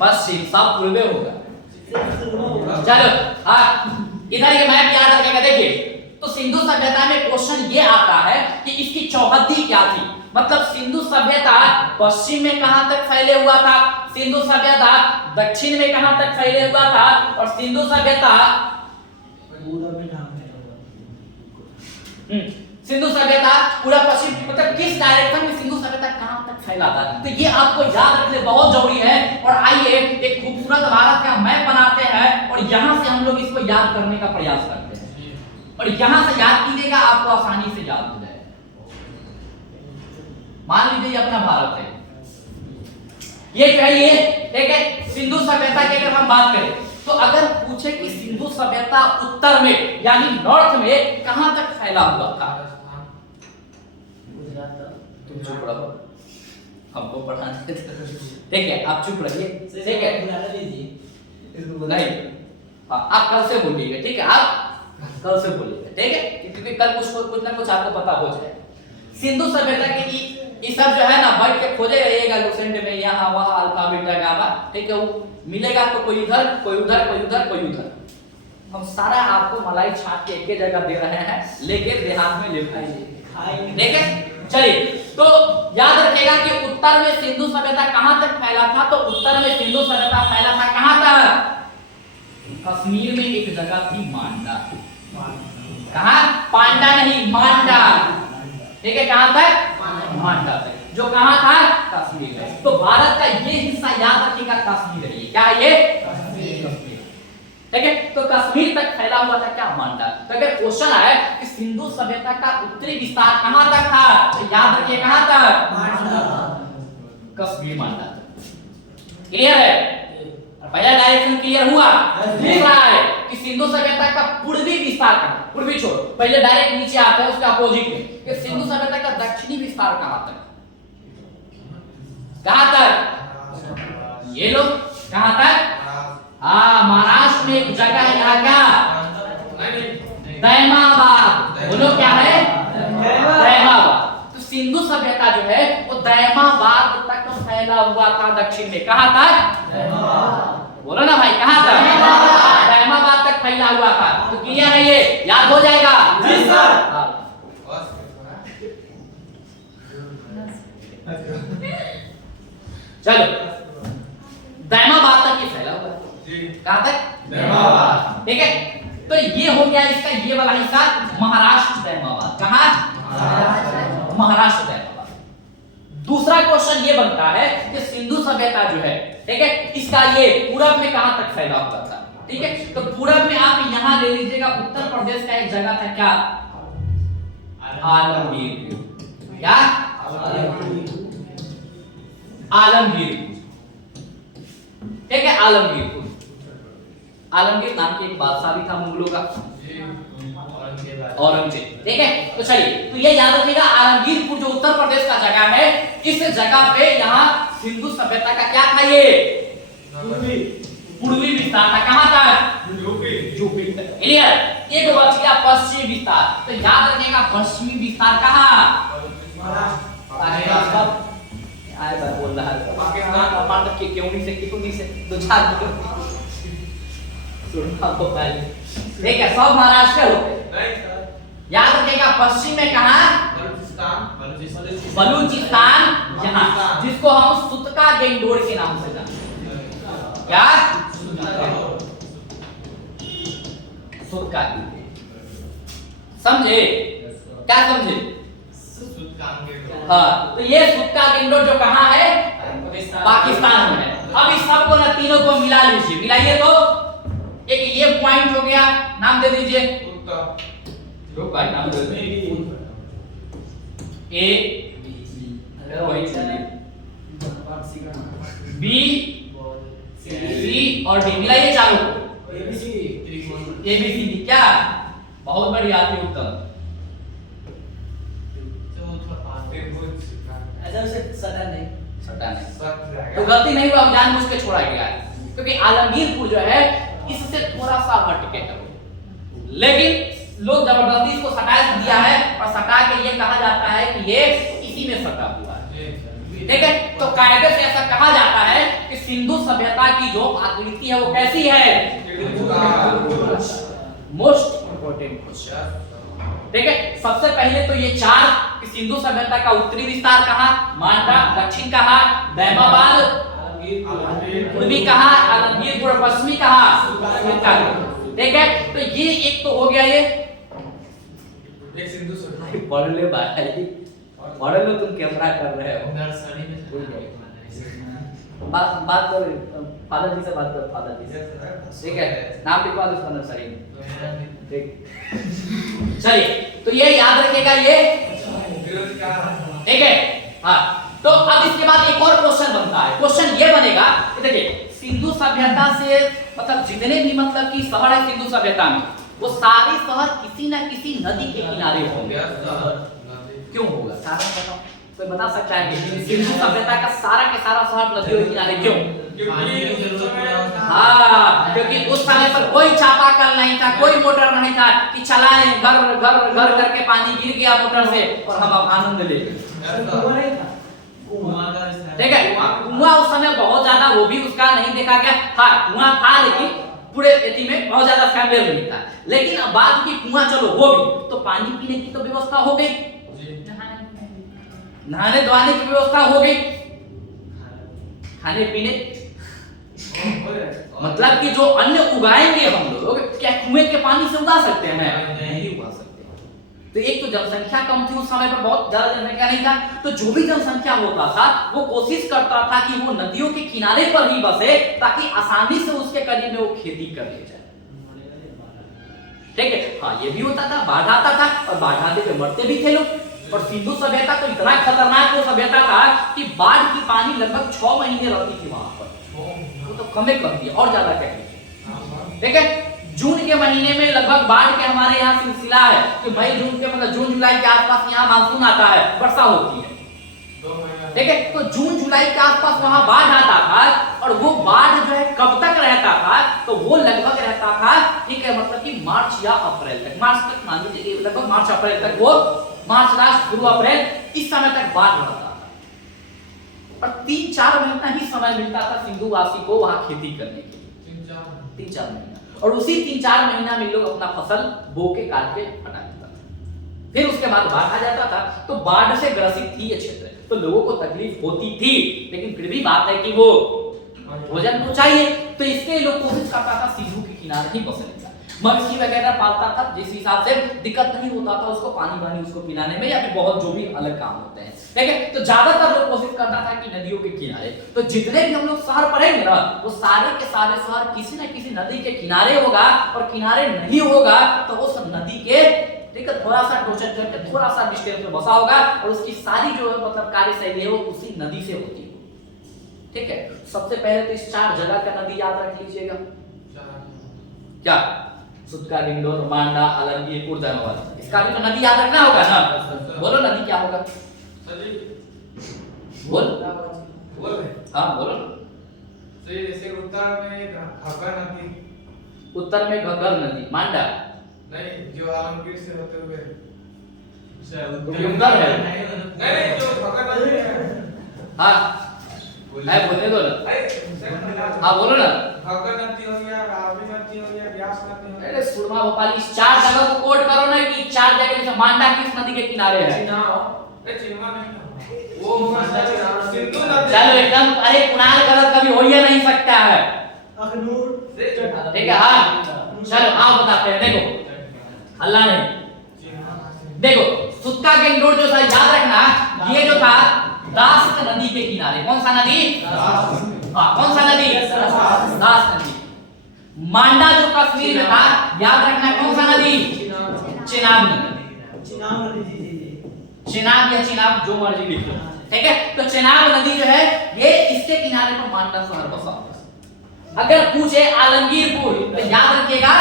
पश्चिम, सब पूर्वे होगा। चलो हाँ इधर ये मैप याद रखेगा। देखिए तो सिंधु सभ्यता में क्वेश्चन ये आता है कि इसकी चौहद्दी क्या थी, मतलब सिंधु सभ्यता पश्चिम में कहां तक फैले हुआ था, सिंधु सभ्यता दक्षिण में कहां तक फैले हुआ था, और सिंधु सभ्यता सिंधु सभ्यता पूरा पश्चिम, मतलब किस डायरेक्शन में सिंधु सभ्यता कहां तक फैला था। तो ये आपको याद रखने बहुत जरूरी है। और आइए एक खूबसूरत भारत का मैप बनाते हैं और यहां से हम लोग इसको याद करने का प्रयास करते हैं, और यहां से याद कीजिएगा आपको आसानी से याद हो जाएगा। मान लीजिए अपना भारत है, ये जो है ये ठीक है सिंधु सभ्यता की अगर हम बात करें तो अगर पूछे कि सिंधु सभ्यता उत्तर में यानी नॉर्थ में कहां तक फैला हुआ था, तुम चुप रहो, हमको पढ़ाने दो। ठीक है, आप चुप रहिए, ठीक है? बुलाना लीजिए नहीं, हाँ आप कल से बोलिएगा, ठीक है? आप कल से बोलिएगा, ठीक है? क्योंकि कल कुछ ना कुछ आपको पता हो जाए। सिंधु सभ्यता के ये सब जो है ना बैठ के खोजे रहिएगा लुसेंट में, यहाँ वहाँ अल्फा बीटा गामा, ठीक है? वो मिलेगा तो कोई इधर कोई उधर कोई उधर कोई उधर। हम सारा आपको मलाई छाप के एक ही जगह दे रहे हैं, लेके देहात में ले खाइए, ठीक है? चलिए, तो याद रखिएगा कि उत्तर में सिंधु सभ्यता कहां तक फैला था? तो उत्तर में सिंधु सभ्यता फैला था कहां तक? कश्मीर में एक जगह थी मांडा। कहां? पांडा नहीं, मांडा, ठीक है? कहां तक? मांडा तक, जो कहां था? कश्मीर में। तो भारत का ये हिस्सा याद रखिएगा, कश्मीर है। क्या है ये? कश्मीर, ठीक है? तो कश्मीर तक फैला हुआ था क्या? मांडा। तो अगर क्वेश्चन आए कि सिंधु सभ्यता का उत्तरी विस्तार कहां तक था, तो याद रखिए कहां तक? मांडा, कश्मीर, मांडा। क्लियर है? पहला डायरेक्शन क्लियर हुआ? दिख रहा है कि सिंधु सभ्यता का पूर्वी विस्तार कहां? पूर्वी छोड़, पहले डायरेक्ट नीचे आता है उसका अपोजिट में कि सिंधु सभ्यता का दक्षिणी विस्तार कहां तक? कहां तक? ये लोग कहां तक? हाँ, महाराष्ट्र में एक जगह है, यहाँ क्या? दैमाबाद। बोलो क्या है? दैमाबाद। तो सिंधु सभ्यता जो है वो दैमाबाद तक फैला हुआ था, दक्षिण में। कहां तक? बोलो ना भाई, कहां तक? दैमाबाद तक फैला हुआ था। तो क्लियर है, ये याद हो जाएगा? जी सर। चलो, दैमाबाद तक ये फैला हुआ है। कहां तक? दैमाबाद, ठीक है? तो ये हो गया इसका ये वाला हिस्सा, महाराष्ट्र दैमाबाद। कहां? महाराष्ट्र दैमाबाद। दूसरा क्वेश्चन ये बनता है कि सिंधु सभ्यता जो है, ठीक है, इसका ये पूरब में कहां तक फैला हुआ था? ठीक है, तो पूरब में आप यहां ले लीजिएगा, उत्तर प्रदेश का एक जगह था, क्या? आलमगीर। क्या? आलमगीर, ठीक है? आलमगीर, आलमगीर नाम के एक बादशाह भी था मुगलों का, औरंगजेब, ठीक है? तो चलिए, तो ये याद रखिएगा, आलमगीरपुर जो उत्तर प्रदेश का जगह है, इस जगह पे यहाँ सिंधु सभ्यता का क्या था? ये पूर्वी विस्तार था। कहां तक? यूपी तक। क्लियर? एक बच गया पश्चिमी विस्तार। तो याद रखिएगा, पश्चिमी विस्तार कहां? आए बार बोल रहा है पाकिस्तान तक के क्यों से दो चार सुनना तो पहले, ठीक है? सब महाराष्ट्र होते। याद रखिएगा, पश्चिम में कहां? बलूचिस्तान, यहाँ, जिसको हम सुतका गेंगडोर के नाम से जानते हैं। क्या? सुतका, समझे? क्या समझे? हाँ, तो ये सुतका गेंगडोर जो कहां है? पाकिस्तान में है। अब इस सबको ना तीनों को मिला लीजिए, मिलाइए तो एक ये पॉइंट हो गया, नाम दे दीजिए। जो भाई नाम दे दीजिए, ए बी सी और डी, मिलाइए चारों को। ए बी सी डी, क्या? बहुत बढ़िया, अति उत्तम। सटा नहीं, तो गलती नहीं हुआ, जानबूझ के छोड़ा गया, क्योंकि आलमगीरपुर जो है इससे थोड़ा सा हटके है, लेकिन लोग जबरदस्ती इसको सटा दिया है और सटा के ये कहा जाता है कि ये इसी में सटा हुआ है, ठीक है? तो कायदे से ऐसा कहा जाता है कि सिंधु सभ्यता की जो आकृति है वो कैसी है? मोस्ट इंपोर्टेंट क्वेश्चन, ठीक है? सबसे पहले तो ये चार कि सिंधु सभ्यता का उत्तरी विस्तार कहां? मांडा। दक्षिण कहां? दैमाबाद। पूर्वी कहां? आलमगीरपुर। पश्चिमी कहां? ठीक है? तो ये एक तो हो गया, ये एक सिंधु सभ्यता। पढ़ ले भाई, पढ़ लो, तुम कैमरा कर रहे हो। बात कर, फादर जी से बात करो, फादर जी से, ठीक है? नाम लिखवा दो उसका नर्सरी में, ठीक? चलिए, तो ये याद रखिएगा, ये ठीक है? हाँ, तो अब इसके बाद एक और क्वेश्चन बनता है। क्वेश्चन ये बनेगा कि देखिए, सिंधु सभ्यता से मतलब जितने भी मतलब कि शहर है सिंधु सभ्यता में, वो सारे शहर किसी ना किसी नदी के किनारे होंगे। क्यों होगा? कारण बताओ। कोई बता सकता है कि सिंधु सभ्यता का सारा के सारा शहर नदियों के किनारे क्यों? हाँ, क्योंकि उस समय पर कोई चापाकल नहीं था, कोई मोटर नहीं था कि चलाएं घर घर घर करके पानी गिर गया मोटर से और हम अब आनंद ले। ठीक है, कुआं उस समय बहुत ज्यादा वो भी उसका नहीं देखा गया। हाँ, कुआं था लेकिन पूरे एती में बहुत ज्यादा फैमिलियर नहीं था। लेकिन अब बात की कुआं चलो वो भी, तो पानी पीने की तो व्यवस्था हो गई, नहाने धोने की व्यवस्था हो गई, खाने पीने मतलब कि जो अन्न उगाएंगे हम लोग क्या कुएं के पानी से उगा सकते हैं? नहीं उगा सकते। तो एक तो जनसंख्या कम थी उस समय पर, बहुत ज्यादा जनसंख्या नहीं था, तो जो भी जनसंख्या होता था वो कोशिश करता था कि वो नदियों के किनारे पर ही बसे ताकि आसानी से उसके करीब में वो खेती कर ले जाए। ठीक है, हाँ ये भी होता था, बाढ़ आता था और बाढ़ आते पे मरते भी थे लोग। और सिंधु सभ्यता तो इतना खतरनाक वो सभ्यता था कि बाढ़ की पानी लगभग 6 महीने रहती थी वहां पर, वो तो कमे कर दिया और ज्यादा कह लीजिए। ठीक है, जून के महीने में लगभग बाढ़ के हमारे यहाँ सिलसिला है कि मई जून के मतलब जून जुलाई के आसपास यहाँ मानसून आता है, वर्षा होती है। ठीक है, तो जून जुलाई के आसपास वहां बाढ़ आता था और वो बाढ़ जो है कब तक रहता था? तो वो लगभग रहता था, ठीक है, मतलब कि मार्च या अप्रैल तक, मार्च तक मान लीजिए, लगभग मार्च अप्रैल तक, वो मार्च लास्ट शुरू अप्रैल इस समय तक बाढ़ रहता था। और 3-4 महीना ही समय मिलता था सिंधुवासी को वहां खेती करने के लिए, 3-4 महीना। और उसी 3-4 महीना में लोग अपना फसल बो के काट के हटा देता था। फिर उसके बाद बाढ़ आ जाता था, तो बाढ़ से ग्रसित थी ये क्षेत्र, तो लोगों को तकलीफ होती थी, लेकिन फिर भी बात है कि वो भोजन तो चाहिए, तो इसके लोग कोशिश करता था सिंधु के किनारे ही बसने का, मवेशी वगैरह पालता था, जिस हिसाब से दिक्कत नहीं होता था उसको पानी वानी उसको पिलाने में या फिर बहुत जो भी अलग काम होते हैं। ठीक है, तो ज्यादातर लोग कोशिश करता था कि नदियों के किनारे, तो जितने भी हम लोग शहर पढ़ेंगे ना वो सारे के सारे शहर किसी न किसी नदी के किनारे होगा, और किनारे नहीं होगा तो उस नदी के ठीक है थोड़ा सा टोचन करके थोड़ा सा डिस्टेंस पे बसा होगा, और उसकी सारी जो है मतलब कार्यशैली है वो उसी नदी से होती है। ठीक है, सबसे पहले तो इस 4 जगह का नदी याद रख लीजिएगा, क्या? सुत्का, डिंडोर, मांडा, आलमगीर, कुर्दानवाल, इसका भी तो नदी याद रखना होगा ना। बोलो नदी क्या होगा? बोल हाँ बोलो। जैसे उत्तर में घग्गर नदी, उत्तर में घग्गर नदी, मांडा नहीं जो आलमगीर से होते हुए उत्तर है, नहीं जो घग्गर नदी है। हाँ मैं बोलने दो ना, हाँ बोलो ना। घग्गर नदी हो गया, रावी नदी हो गया, व्यास नदी हो गया। अरे सुरमा भोपाली, इस 4 जगह को कोड करो ना कि 4 जगह जैसे मांडा किस नदी के किनारे है? चिन्हा नहीं, वो सिंधु नदी। चलो एकदम, अरे कुणाल गलत कभी हो ही नहीं सकता है। अखनूर, ठीक है, हाँ चलो आप बताते हैं। देखो अल्लाह नहीं, देखो सुत्का गेंडोर जो था याद रखना, ये जो था दास नदी के किनारे, कौन सा नदी? हाँ कौन सा नदी? दास नदी। मांडा जो कश्मीर में था याद रखना, कौन सा नदी? चिनाब नदी, चिनाब या चिनाब जो मर्जी लिख लो। ठीक है, तो चिनाब नदी जो है ये इसके किनारे पर मांडा शहर बसा हुआ है। अगर पूछे आलमगीरपुर तो याद रखिएगा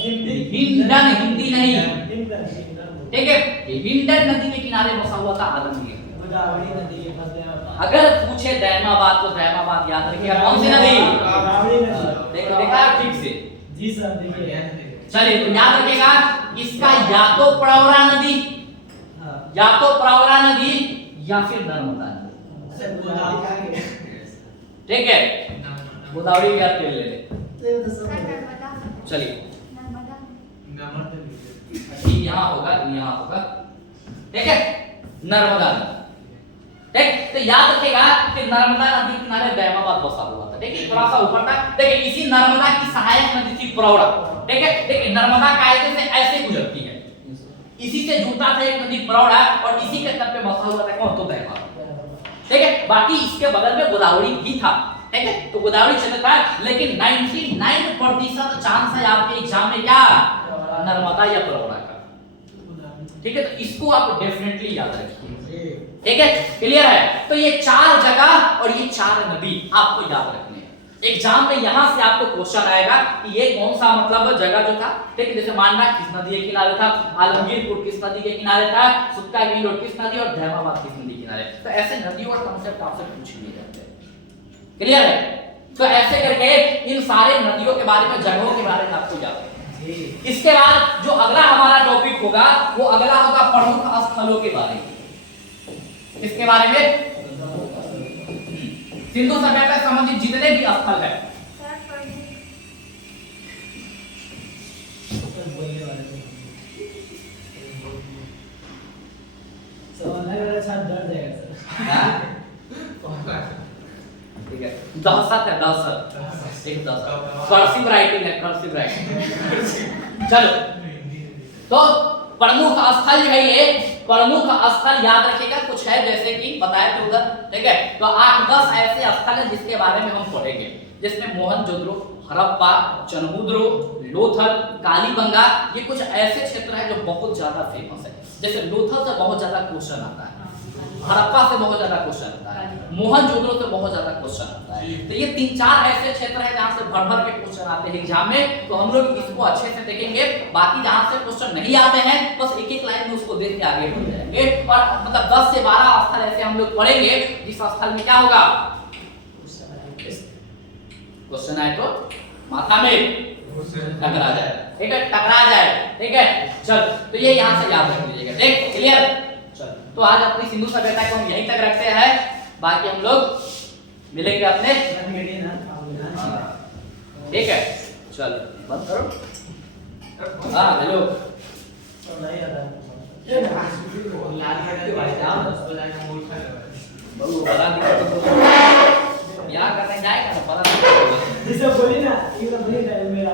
हिंडन, हिंदी नहीं, ठीक है, हिंडन नदी के किनारे बसा हुआ था आलमगीर। अगर पूछे दैमाबाद तो दैमाबाद याद रखिएगा, कौन सी नदी? देखो देखा ठीक से जी सर, देखिए चलिए तो याद रखिएगा इसका या तो प्रवरा नदी, या तो प्रवरा नदी या फिर नर्मदा नदी। ठीक है, गोदावरी का तेल ले ले। चलिए यहाँ होगा, यहाँ होगा, ठीक है, नर्मदा नदी। ठीक, तो याद रखिएगा कि नर्मदा नदी के किनारे दैमाबाद बसा हुआ था। देखिए थोड़ा सा ऊपर था, देखिए इसी नर्मदा की सहायक नदी थी प्रवरा। ठीक है, देखिए नर्मदा कायदे से ऐसे गुजरती है, इसी से जुड़ता था एक नदी प्रवरा, और इसी के तट पे बसा हुआ था कौन? तो दैमाबाद। ठीक है, बाकी इसके बगल में गोदावरी भी था। ठीक है, तो गोदावरी क्षेत्र था, लेकिन 99% चांस है आपके एग्जाम में क्या? नर्मदा या प्रवरा का। ठीक है, तो इसको आप डेफिनेटली याद रखिए। ठीक है, क्लियर है? तो ये 4 जगह और ये 4 नदी आपको याद रखने हैं। एग्जाम में यहाँ से आपको क्वेश्चन आएगा कि ये कौन सा मतलब जगह जो था, ठीक है, जैसे मांडा किस नदी के किनारे था, आलमगीरपुर किस नदी के किनारे था, सुक्का की रोड किस नदी और धैमाबाद किस नदी के किनारे। तो ऐसे नदियों और कॉन्सेप्ट आपसे पूछ लिए जाते हैं। क्लियर है? तो ऐसे करके इन सारे नदियों के बारे में, जगहों के बारे में आपको याद है। इसके बाद जो अगला हमारा टॉपिक होगा वो अगला होगा प्रमुख स्थलों के बारे में। इसके बारे में सिंधु सभ्यता से संबंधित जितने भी स्थल है, ठीक है, दहशत है, दहशत एक दहशत, कर्सिव राइटिंग है, कर्सिव राइटिंग। चलो, तो प्रमुख स्थल जो है ये प्रमुख स्थल याद रखिएगा, कुछ है जैसे कि बताया तो उधर, ठीक है। तो 8-10 ऐसे स्थल हैं जिसके बारे में हम पढ़ेंगे, जिसमें मोहनजोदड़ो, हड़प्पा, चनमुद्रो, लोथल, कालीबंगा, ये कुछ ऐसे क्षेत्र हैं जो बहुत ज्यादा फेमस है। जैसे लोथल से बहुत ज्यादा क्वेश्चन आता है, हड़प्पा से बहुत ज्यादा क्वेश्चन आता है, मोहनजोदड़ो से बहुत ज्यादा क्वेश्चन आता है। तो ये 3-4 ऐसे क्षेत्र हैं जहां से भर के क्वेश्चन आते हैं एग्जाम में। तो हम लोग इसको अच्छे से देखेंगे, बाकी जहां से क्वेश्चन नहीं आते हैं बस एक लाइन में उसको देख के आगे बढ़ जाएंगे। और मतलब 10 से 12 स्थल ऐसे हम लोग पढ़ेंगे जिस स्थल में क्या होगा, क्वेश्चन आए तो माथा में टकरा जाए, ठीक है, टकरा जाए, ठीक है। चल, तो ये यहाँ से याद रख लीजिएगा, ठीक, क्लियर। चल, तो आज अपनी सिंधु सभ्यता को हम यहीं तक रखते हैं, बाकी हम लोग मिलेंगे अपने, ठीक है। चल बंद करो। हाँ हेलो, बड़ा दिक्कत क्या करने जाएगा ना, बड़ा जैसे बोली ना, ये बोली ना मेरा